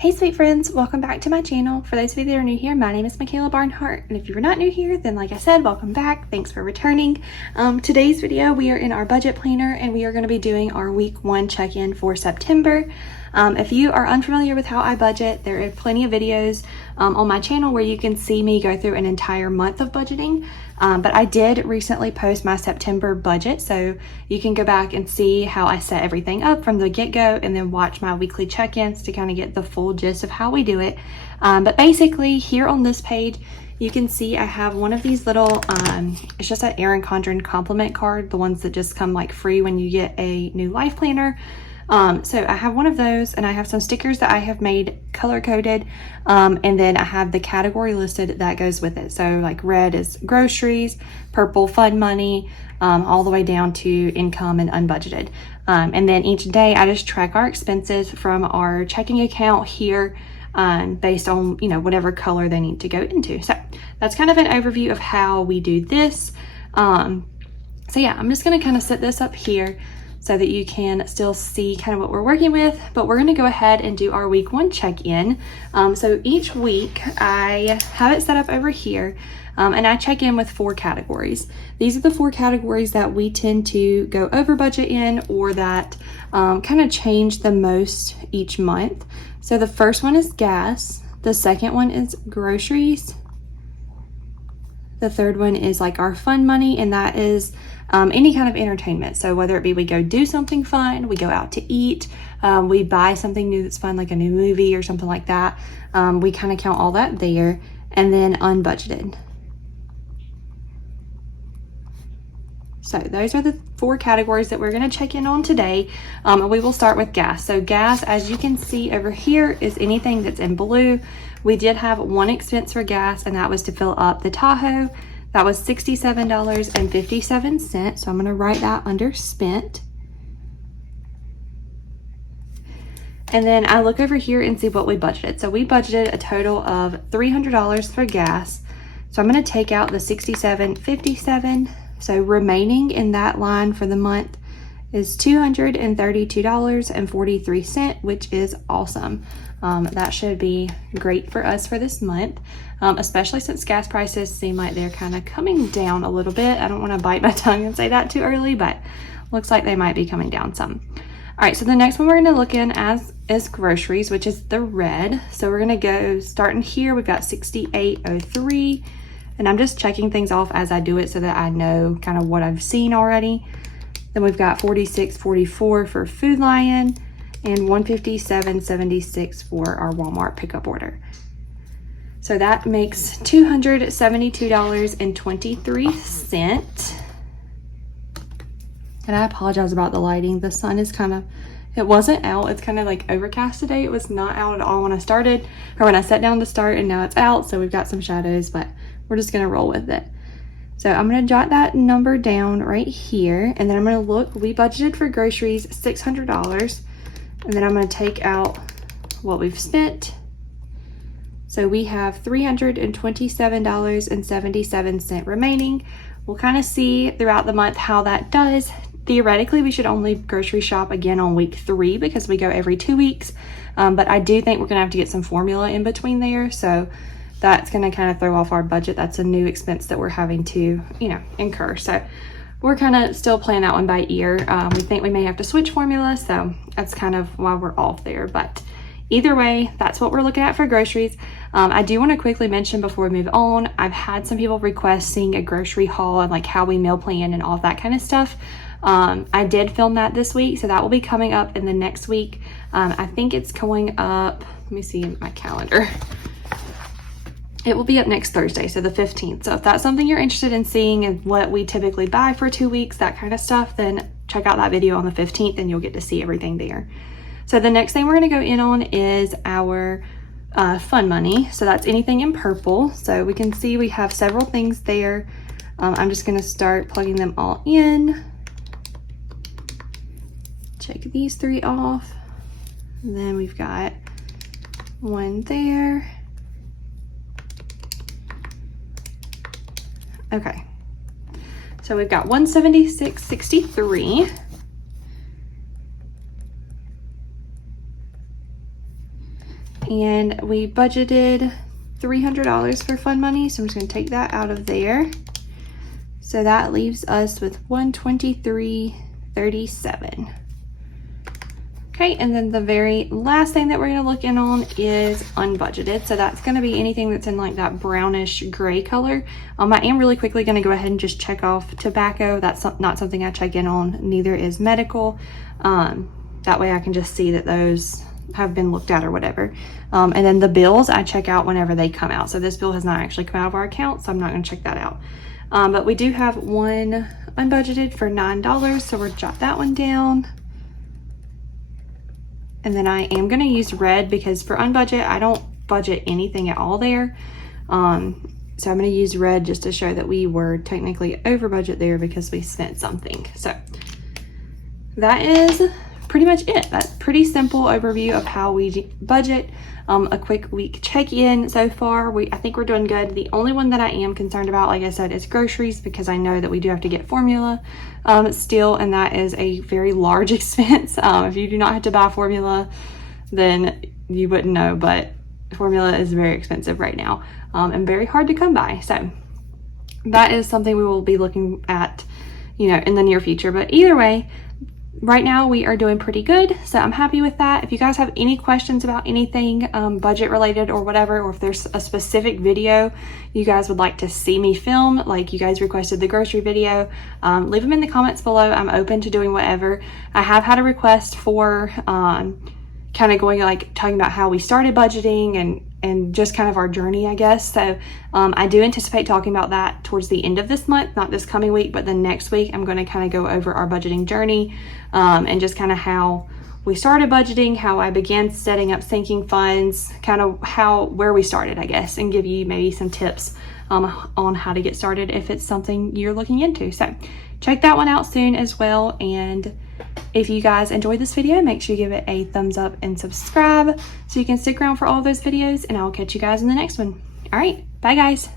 Hey sweet friends, welcome back to my channel. For those of you that are new here, my name is Michaela Barnhart, and if you're not new here, then like I said, welcome back. Thanks for returning. Today's video, we are in our budget planner and we are going to be doing our week 1 check-in for September. If you are unfamiliar with how I budget, there are plenty of videos on my channel where you can see me go through an entire month of budgeting. But I did recently post my September budget, so you can go back and see how I set everything up from the get-go and then watch my weekly check-ins to kind of get the full gist of how we do it. But basically here on this page, you can see I have one of these little, it's just an Erin Condren compliment card, the ones that just come like free when you get a new life planner. So I have one of those and I have some stickers that I have made color coded. And then I have the category listed that goes with it. So like red is groceries, purple fun money, all the way down to income and unbudgeted. And then each day I just track our expenses from our checking account here, based on, you know, whatever color they need to go into. So that's kind of an overview of how we do this. So yeah, I'm just going to kind of set this up here so that you can still see kind of what we're working with, but we're gonna go ahead and do our week 1 check-in. So each week I have it set up over here, and I check in with 4 categories. These are the 4 categories that we tend to go over budget in, or that kind of change the most each month. So the first one is gas, the second one is groceries, the third one is like our fun money, and that is any kind of entertainment. So whether it be we go do something fun, we go out to eat, we buy something new that's fun, like a new movie or something like that, we kind of count all that there. And then unbudgeted. So those are the 4 categories that we're going to check in on today. And we will start with gas. So gas, as you can see over here, is anything that's in blue. We did have one expense for gas, and that was to fill up the Tahoe. That was $67.57. So I'm going to write that under spent. And then I look over here and see what we budgeted. So we budgeted a total of $300 for gas. So I'm going to take out the $67.57. So remaining in that line for the month is $232.43, which is awesome. That should be great for us for this month, especially since gas prices seem like they're kind of coming down a little bit. I don't want to bite my tongue and say that too early, but looks like they might be coming down some. All right, so the next one we're going to look in is groceries, which is the red. So we're going to go starting here. We've got $68.03. And I'm just checking things off as I do it so that I know kind of what I've seen already. Then we've got $46.44 for Food Lion and $157.76 for our Walmart pickup order. So that makes $272.23. And I apologize about the lighting. The sun is kind of, it wasn't out. It's kind of like overcast today. It was not out at all when I started, or when I sat down to start, and now it's out. So we've got some shadows, but we're just gonna roll with it. So I'm gonna jot that number down right here, and then I'm gonna look, we budgeted for groceries $600, and then I'm gonna take out what we've spent. So we have $327.77 remaining. We'll kind of see throughout the month how that does. Theoretically, we should only grocery shop again on week 3 because we go every 2 weeks. But I do think we're gonna have to get some formula in between there. So that's going to kind of throw off our budget. That's a new expense that we're having to, you know, incur. So we're kind of still playing that one by ear. We think we may have to switch formula, so that's kind of why we're off there. But either way, that's what we're looking at for groceries. I do want to quickly mention before we move on, I've had some people request seeing a grocery haul and like how we meal plan and all that kind of stuff. I did film that this week, so that will be coming up in the next week. I think it's going up, let me see in my calendar. It will be up next Thursday, so the 15th. So if that's something you're interested in seeing and what we typically buy for 2 weeks, that kind of stuff, then check out that video on the 15th and you'll get to see everything there. So the next thing we're going to go in on is our fun money. So that's anything in purple. So we can see we have several things there. I'm just going to start plugging them all in. Check these 3 off. And then we've got one there. Okay, so we've got $176.63. and we budgeted $300 for fund money, so I'm just going to take that out of there. So that leaves us with $123.37. Okay, and then the very last thing that we're going to look in on is unbudgeted. So that's going to be anything that's in like that brownish gray color. I am really quickly going to go ahead and just check off tobacco. That's not something I check in on. Neither is medical. That way I can just see that those have been looked at or whatever. And then the bills I check out whenever they come out. So this bill has not actually come out of our account, so I'm not going to check that out. But we do have one unbudgeted for $9, so we'll jot that one down. And then I am going to use red because for unbudget, I don't budget anything at all there. So I'm going to use red just to show that we were technically over budget there because we spent something. So that is pretty much it. That's pretty simple overview of how we budget. A quick week check-in so far. I think we're doing good. The only one that I am concerned about, like I said, is groceries, because I know that we do have to get formula still, and that is a very large expense. If you do not have to buy formula, then you wouldn't know, but formula is very expensive right now and very hard to come by. So that is something we will be looking at, in the near future. But either way, right now we are doing pretty good, so I'm happy with that. If you guys have any questions about anything budget related or whatever, or if there's a specific video you guys would like to see me film, like you guys requested the grocery video, leave them in the comments below. I'm open to doing whatever. I have had a request for kind of going, like, talking about how we started budgeting and just kind of our journey, I guess. So I do anticipate talking about that towards the end of this month, not this coming week, but the next week. I'm going to kind of go over our budgeting journey and just kind of how we started budgeting, how I began setting up sinking funds, kind of where we started, I guess, and give you maybe some tips on how to get started if it's something you're looking into. So check that one out soon as well. And if you guys enjoyed this video, make sure you give it a thumbs up and subscribe so you can stick around for all those videos, and I'll catch you guys in the next one. All right, bye guys.